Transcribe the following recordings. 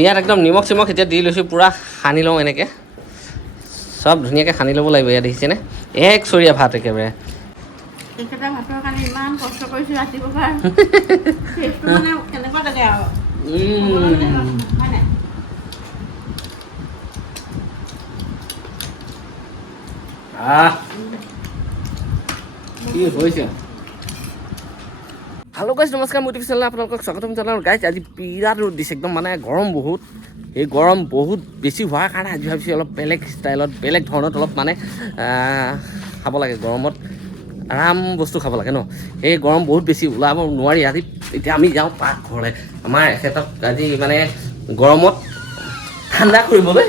ইয়াত একদম নিমখ চিমখ এতিয়া দি লৈছোঁ পূৰা সানি লওঁ এনেকৈ চব ধুনীয়াকৈ সানি ল'ব লাগিব ইয়াত দেখিছেনে এক চৰিয়া ভাত একেবাৰে একেটা ভাতৰ কাৰণে ইমান কষ্ট কৰিছোঁ ৰাতিপুৱা মানে কেনেকুৱা লাগে আৰু কি হৈছে হেল্ল' গাইজ নমস্কাৰ মোৰ ইউটিউব চেনেল আপোনালোকক স্বাগতম জনালোঁ গাইজ আজি বিৰাট ৰ'দ দিছে একদম মানে গৰম বহুত এই গৰম বহুত বেছি হোৱাৰ কাৰণে আজি ভাবিছোঁ অলপ বেলেগ ষ্টাইলত বেলেগ ধৰণত অলপ মানে খাব লাগে গৰমত আৰাম বস্তু খাব লাগে ন এই গৰম বহুত বেছি ওলাব নোৱাৰি আজি এতিয়া আমি যাওঁ পাকঘৰলৈ আমাৰ এখেতক আজি মানে গৰমত ঠাণ্ডা কৰিবলৈ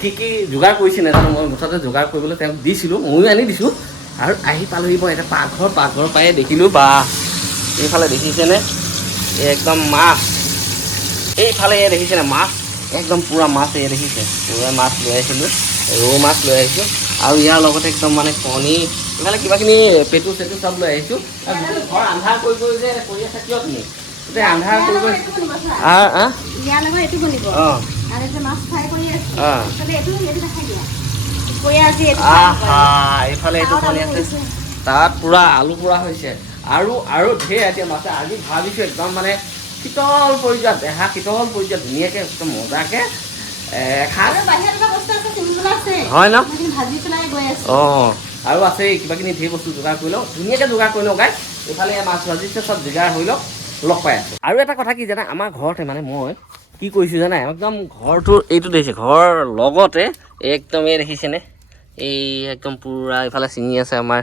কি কি যোগাৰ কৰিছে নাজানো মই মুঠতে যোগাৰ কৰিবলৈ তেওঁক দিছিলোঁ ময়ো আনি দিছোঁ আৰু আহি পালোহি মই এটা পাকঘৰ পায়ে দেখিলোঁ বা এইফালে দেখিছেনে একদম মাছ এইফালে দেখিছেনে মাছ একদম পূৰা মাছ এয়া দেখিছে পূৰা মাছ লৈ আহিছিলোঁ ৰৌ মাছ লৈ আহিছোঁ আৰু ইয়াৰ লগতে একদম মানে কণী এইফালে কিবাকিনি পেটু চেটু চব লৈ আহিছোঁ আৰু ঘৰ আন্ধাৰ কৰি যে কৰি আছে কিয় তুমি গোটেই আন্ধাৰ কৰি এইফালে এইটো কণী আছে তাত পূৰা আলু পোৰা হৈছে আৰু ঢেৰ এতিয়া মাছে আজি ভাবিছোঁ একদম মানে শীতল পৰি যোৱা দেহা শীতল পৰি যোৱা ধুনীয়াকৈ একদম মজাকৈ হয় ন অঁ আৰু আছে কিবাকিনি ঢেৰ বস্তু যোগাৰ কৰি লওঁ ধুনীয়াকৈ যোগাৰ কৰি লওঁ গাই এইফালে মাছ ভাজিছে চব যোগাৰ হৈ লগ পাই আছোঁ আৰু এটা কথা কি জানা আমাৰ ঘৰতে মানে মই কি কৰিছোঁ জানা একদম ঘৰটো এইটো দেখিছে ঘৰ লগতে একদম এই দেখিছেনে এই একদম পূৰা এইফালে ছিঙি আছে আমাৰ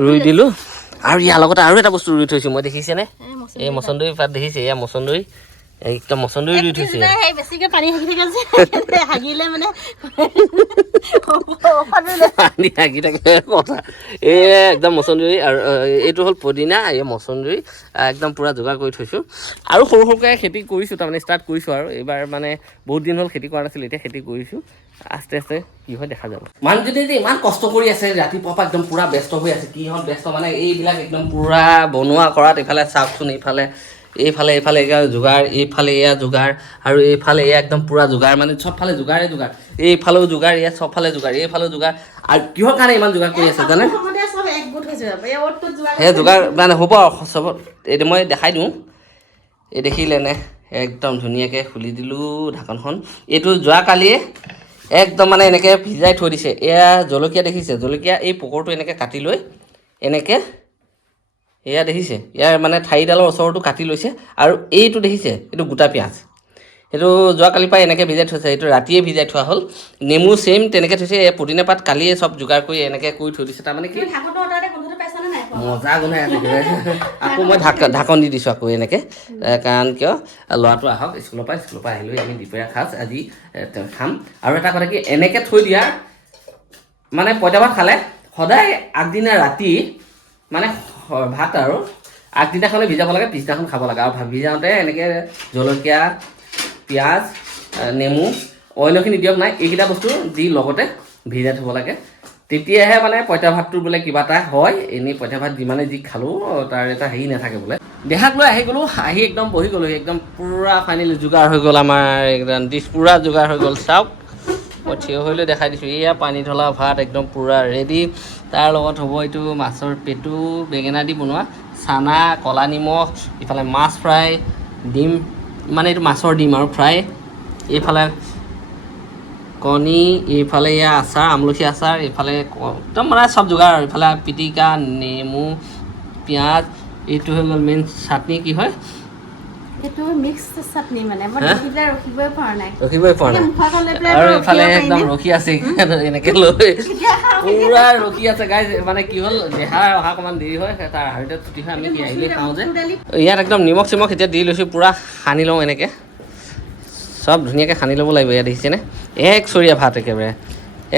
ৰুই দিলোঁ আৰু ইয়াৰ লগতে আৰু এটা বস্তু ৰুই থৈছোঁ মই দেখিছেনে এই মচন্দৰী পাত দেখিছে এয়া মচন্দৰী একদম মচন্দৰী ৰুই থৈছে পানী হাগি থাকে কথা এই একদম মচন্দৰী আৰু এইটো হ'ল পদিনা এই মচন্দৰী একদম পূৰা যোগাৰ কৰি থৈছোঁ আৰু সৰু সৰুকৈ খেতি কৰিছোঁ তাৰমানে ষ্টাৰ্ট কৰিছোঁ আৰু এইবাৰ মানে বহুত দিন হ'ল খেতি কৰা নাছিলোঁ এতিয়া খেতি কৰিছোঁ আস্তে আস্তে কি হয় দেখা যাব মানুহজনী যে ইমান কষ্ট কৰি আছে ৰাতিপুৱাৰ পৰা একদম পূৰা ব্যস্ত হৈ আছে কি হ'ল ব্যস্ত মানে এইবিলাক একদম পূৰা বনোৱা কৰাত এইফালে চাওকচোন এইফালে এয়া যোগাৰ এইফালে এয়া যোগাৰ আৰু এইফালে এয়া একদম পূৰা যোগাৰ মানে চবফালে যোগাৰে যোগাৰ এইফালেও যোগাৰ এয়া চবফালে যোগাৰ এইফালেও যোগাৰ আৰু কিহৰ কাৰণে ইমান যোগাৰ কৰি আছে জানে সেই যোগাৰ মানে হ'ব চব এইটো মই দেখাই দিওঁ এই দেখিলেনে একদম ধুনীয়াকৈ খুলি দিলোঁ ঢাকনখন এইটো যোৱাকালিয়ে একদম মানে এনেকৈ ভিজাই থৈ দিছে এয়া জলকীয়া দেখিছে জলকীয়া এই পকৰটো এনেকৈ কাটি লৈ এনেকৈ এয়া দেখিছে ইয়াৰ মানে ঠাৰিডালৰ ওচৰটো কাটি লৈছে আৰু এইটো দেখিছে এইটো গোটা পিঁয়াজ সেইটো যোৱাকালিৰ পৰা এনেকৈ ভিজাই থৈছে এইটো ৰাতিয়ে ভিজাই থোৱা হ'ল নেমু চেম তেনেকৈ থৈছে এই পুদিনা পাত কালিয়ে চব যোগাৰ কৰি এনেকৈ কৰি থৈ দিছে তাৰমানে কি মজা গোন্ধাই আছে আকৌ মই ঢাকন দি দিছোঁ আকৌ এনেকৈ কাৰণ কিয় ল'ৰাটো আহক স্কুলৰ পৰা আহিলৈ আমি দুপৰীয়া সাজ আজি খাম আৰু এটা কথা কি এনেকৈ থৈ দিয়া মানে পঁইতা ভাত খালে সদায় আগদিনা ৰাতি মানে ভাত আৰু আগদিনাখনে ভিজাব লাগে পিছদিনাখন খাব লাগে আৰু ভিজাওঁতে এনেকৈ জলকীয়া পিঁয়াজ নেমু অন্যখিনি দিয়ক নাই এইকেইটা বস্তু দি লগতে ভিজাই থ'ব লাগে তেতিয়াহে মানে পঁইতা ভাতটো বোলে কিবা এটা হয় এনেই পঁইতা ভাত যিমানে যি খালোঁ তাৰ এটা হেৰি নাথাকে বোলে দেহাক লৈ আহি গ'লোঁ আহি একদম বহি গ'লোঁ একদম পূৰা ফাইনেলি যোগাৰ হৈ গ'ল আমাৰ একদম ডিছ পূৰা যোগাৰ হৈ গ'ল চাওক মই থিয় হৈ লৈ দেখাই দিছোঁ এয়া পানী ঢলা ভাত একদম পূৰা ৰেডি তাৰ লগত হ'ব এইটো মাছৰ পেটু বেঙেনা দি বনোৱা চানা ক'লা নিমখ ইফালে মাছ ফ্ৰাই ডিম মানে এইটো মাছৰ ডিম আৰু ফ্ৰাই এইফালে কণী এইফালে এয়া আচাৰ আমলখি আচাৰ এইফালে একদম মানে চব যোগাৰ আৰু এইফালে পিটিকা নেমু পিঁয়াজ এইটো হৈ গ'ল মেইন চাটনি কি হয় ৰখিবই পৰা নাই আৰু এইফালে একদম ৰখি আছে এনেকৈ লৈ পূৰা ৰখি আছে গাইজ মানে কি হ'ল দেহাৰ অহা অকণমান দেৰি হয় তাৰ হাৰিতে ছুটি হয় আমি আহিলে খাওঁ যে ইয়াত একদম নিমখ চিমখ এতিয়া দি লৈছোঁ পূৰা সানি লওঁ এনেকৈ চব ধুনীয়াকৈ সানি ল'ব লাগিব ইয়াত দেখিছেনে এক চৰিয়া ভাত একেবাৰে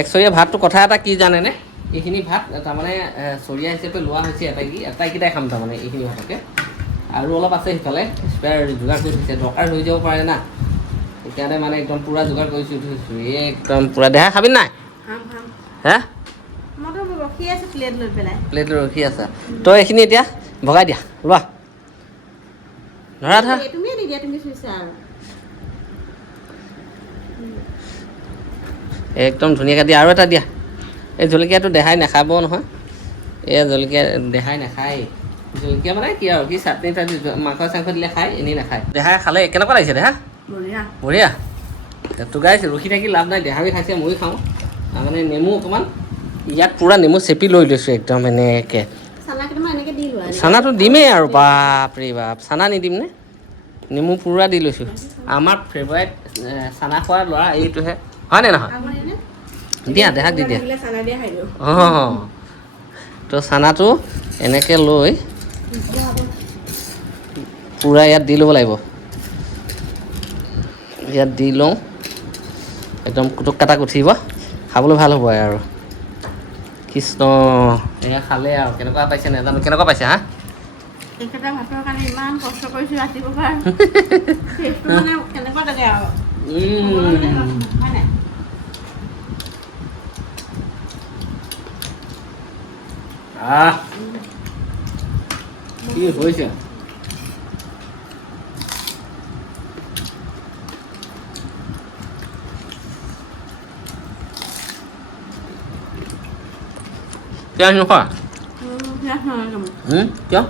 এক চৰিয়া ভাতটো কথা এটা কি জানেনে এইখিনি ভাত তাৰমানে চৰিয়া হিচাপে লোৱা হৈছে এটাইকেইটাই খাম তাৰমানে এইখিনি ভাতকে আৰু অলপ আছে সিফালে স্পেয়াৰ যোগাৰ কৰি থৈছে দৰকাৰ হৈ যাব পাৰে না সেইকাৰণে মানে একদম পূৰা যোগাৰ কৰি থৈছোঁ একদম পূৰা দেহা খাবি নাই হে প্লেট লৈ ৰখি আছা তই এইখিনি এতিয়া ভগাই দিয়া লোৱা ধৰা ধৰা তুমি দি দিয়া তুমি চুইছা আৰু একদম ধুনীয়াকৈ দিয়া আৰু এটা দিয়া এই জলকীয়াটো দেখাই নাখাব নহয় এয়া জলকীয়া দেখাই নাখায় জলকীয়া মানে কি আৰু কি চাটনি তাটনি মাংস চাংস দিলে খায় এনেই নাখায় দেহাই খালে কেনেকুৱা লাগিছে দেহা বঢ়িয়া বঢ়িয়া তো গাইছ ৰখি থাকি লাভ নাই দেহাবি খাইছে ময়ো খাওঁ মানে নেমু অকণমান ইয়াত পূৰা নেমু চেপি লৈ লৈছোঁ একদম এনেকৈ চানা কেইটামান এনেকৈ দি লোৱা চানাটো দিমেই আৰু বাপৰে বাপ চানা নিদিম নে নেমু পূৰা দি লৈছোঁ আমাৰ ফেভাৰেট চানা খোৱা ল'ৰা এইটোহে হয়নে নহয় দিয়া দেহাক দি দিয়া চানা দিয়া খাই দিওঁ অঁ তো চানাটো এনেকৈ লৈ পূৰা ইয়াত দি ল'ব লাগিব ইয়াত দি লওঁ একদম কুটুক কাটাক উঠিব খাবলৈ ভাল হ'ব আৰু কৃষ্ণ এয়া খালে আৰু কেনেকুৱা পাইছে নাজানো কেনেকুৱা পাইছে হা এইকেইটা ভাতৰ কাৰণে ইমান কষ্ট কৰিছোঁ ৰাতিপুৱাৰ পৰা টেষ্টটো মানে কেনেকুৱা লাগে আৰু হয় নাই কি হৈছে পিঁয়াজ নোখোৱা কিয়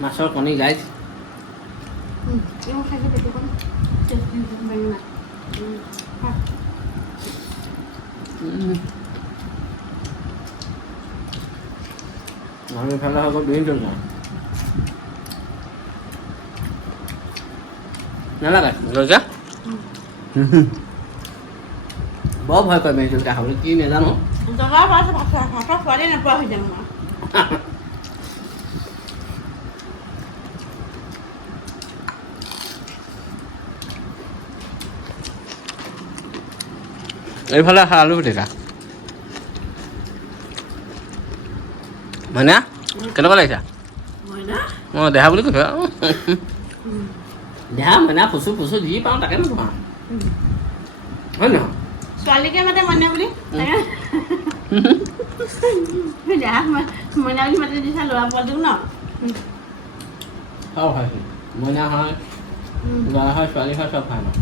মাছৰ কণী গাইছ আৰু এইফালে হৈ গ'ল দুই নালাগে জলকীয়া বৰ ভয় কৰে মেৰি জলকীয়া খাবলৈ কি নাজানো জগাৰ পৰা ভাতৰ সোৱাদেই নোপোৱা হৈ যাম মই এইফালে আলু পিটিকা মইনা কেনেকুৱা লাগিছে অঁ দেহা বুলি কৈছে দেহা মইনা ফুচু ফুচু যি পাওঁ তাকে নোখোৱা হয় নহয় ছোৱালীকে মাতে মইনা বুলি মইনা বুলি মাতি দিছা ল'ৰা পোৱালিটোক ন চব হয় মইনা হয় ল'ৰা হয় ছোৱালী হয় চব হয় আমাৰ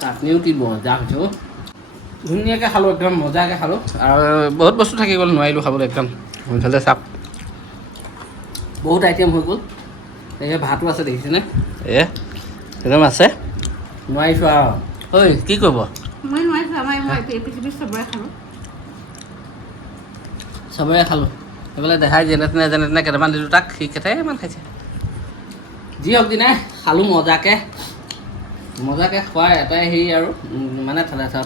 চাটনিও কি মজা হৈছে ধুনীয়াকৈ খালোঁ একদম মজাকৈ খালোঁ আৰু বহুত বস্তু থাকি গ'ল নোৱাৰিলোঁ খাবলৈ একদম ইফালে চাপ বহুত আইটেম হৈ গ'ল এই ভাতো আছে দেখিছেনে একদম আছে নোৱাৰিছোঁ আৰু ঐ কি কৰিব মই নোৱাৰিছোঁ আমাৰ মই পৃথিৱীৰ চবৰে খালোঁ চবৰে খালোঁ সেইফালে দেখাই যেনে তেনে কেইটামান দিলোঁ তাক সি কেইটামান খাইছে যি হওক দিনাই খালোঁ মজাকৈ খোৱাৰ এটাই হেৰি আৰু মানে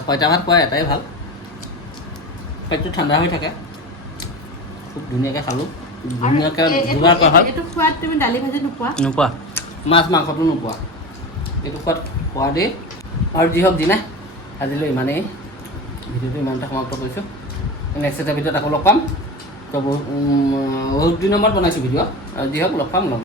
পঁইতা ভাত খোৱাৰ এটাই ভাল পেটটো ঠাণ্ডা হৈ থাকে খুব ধুনীয়াকৈ খালোঁ ধুনীয়াকৈ যোগাৰ কৰা হ'ল এইটো খোৱাত তুমি দালি ভাজি নোপোৱা মাছ মাংসটো নোপোৱা এইটো খোৱাত সোৱাদেই আৰু যি হওক দিনাই আজিলৈ ইমানেই ভিডিঅ'টো ইমানতে সমাপ্ত কৰিছোঁ নেক্সট এটা ভিডিঅ'ত আকৌ লগ পাম তো বহুত দিনৰ মূৰত বনাইছোঁ ভিডিঅ' আৰু যি হওক লগ পাম